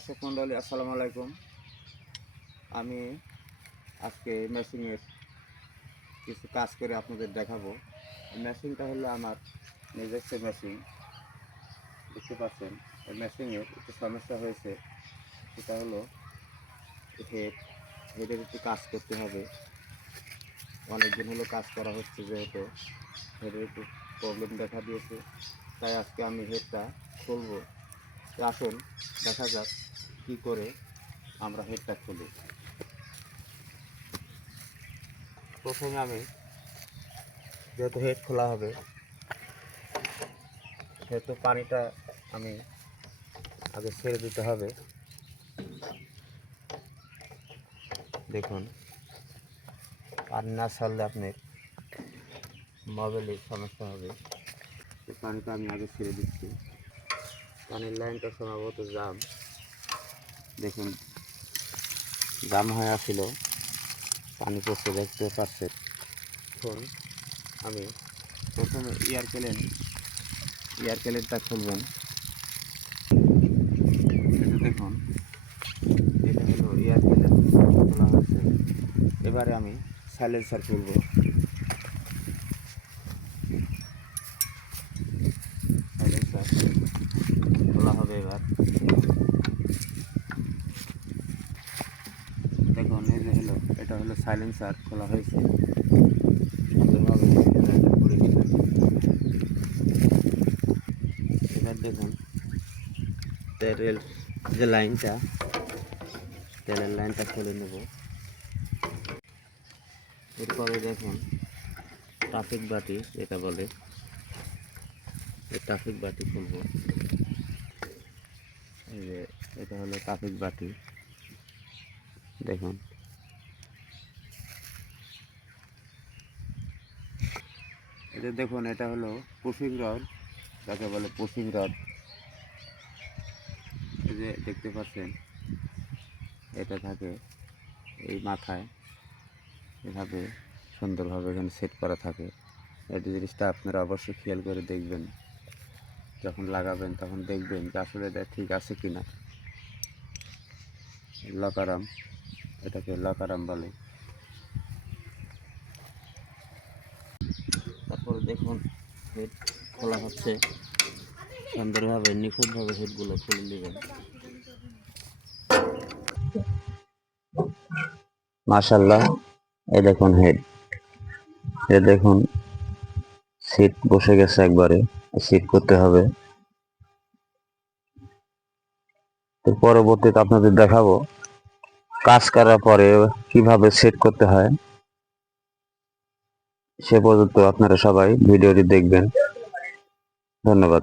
দর্শক মণ্ডলী আসসালামু আলাইকুম। আমি আজকে মেশিনের কিছু কাজ করে আপনাদের দেখাবো। মেশিনটা হলো আমার নিজস্ব মেশিন, দেখতে পাচ্ছেন। এই মেশিনের একটু সমস্যা হয়েছে, সেটা হলো হেডের একটু কাজ করতে হবে। অনেকদিন হলো কাজ করা হচ্ছে, যেহেতু হেডের একটু প্রবলেম দেখা দিয়েছে, তাই আজকে আমি হেডটা খুলবো। আসুন দেখা যাক কী করে আমরা হেডটা খুলি। প্রথমে আমি, যেহেতু হেড খোলা হবে, সেহেতু পানিটা আমি আগে ছেড়ে দিতে হবে। দেখুন, পানি না ছাড়লে আপনার মোবাইলের সমস্যা হবে। তো পানিটা আমি আগে ছেড়ে দিচ্ছি। পানির লাইনটা সম্ভবত জাম, দেখুন জাম হয়ে আসছিল, পানি পড়ছে দেখতে পাচ্ছেন। এখন আমি প্রথমে এয়ার ক্যালেনটা খুলবেন। দেখুন, এটা হলো এয়ার ক্যালেন খোলা হয়েছে। এবারে আমি সাইলেন্সার খুলব। সাইলেন্সার খোলা হবে এবার। দেখুন, এই যে হলো, এটা হলো সাইলেন্সার খোলা হয়েছে সুন্দরভাবে। এবার দেখুন তেলের যে লাইনটা, তেলের লাইনটা খুলে নেব। এরপরে দেখুন ট্রাফিক বাতি, এটা বলে, এই ট্রাফিক বাতি খুলব। এই যে এটা হলো ট্রাফিক বাতি, দেখুন। এটা দেখুন, এটা হলো পুশিং রড, যাকে বলে পুশিং রড। এই যে দেখতে পাচ্ছেন, এটা থাকে এই মাথায়, এভাবে সুন্দরভাবে এখানে সেট করা থাকে। এই জিনিসটা আপনারা অবশ্যই খেয়াল করে দেখবেন, যখন লাগাবেন তখন দেখবেন যে আসলে এটা ঠিক আছে কি না। লকারাম, এটাকে লকারাম বলে। তারপরে দেখুন হেড খোলা হচ্ছে সুন্দরভাবে, নিখুঁতভাবে হেডগুলো খুলে নেবেন। মাশাআল্লাহ, এই দেখুন হেড, এ দেখুন সিট বসে গেছে একবারে। সিট করতে হবে। তো পরবর্তীতে আপনাদের দেখাবো কাজ করার পরে কিভাবে সেট করতে হয়। সে পর্যন্ত আপনারা সবাই ভিডিওটি দেখবেন। ধন্যবাদ।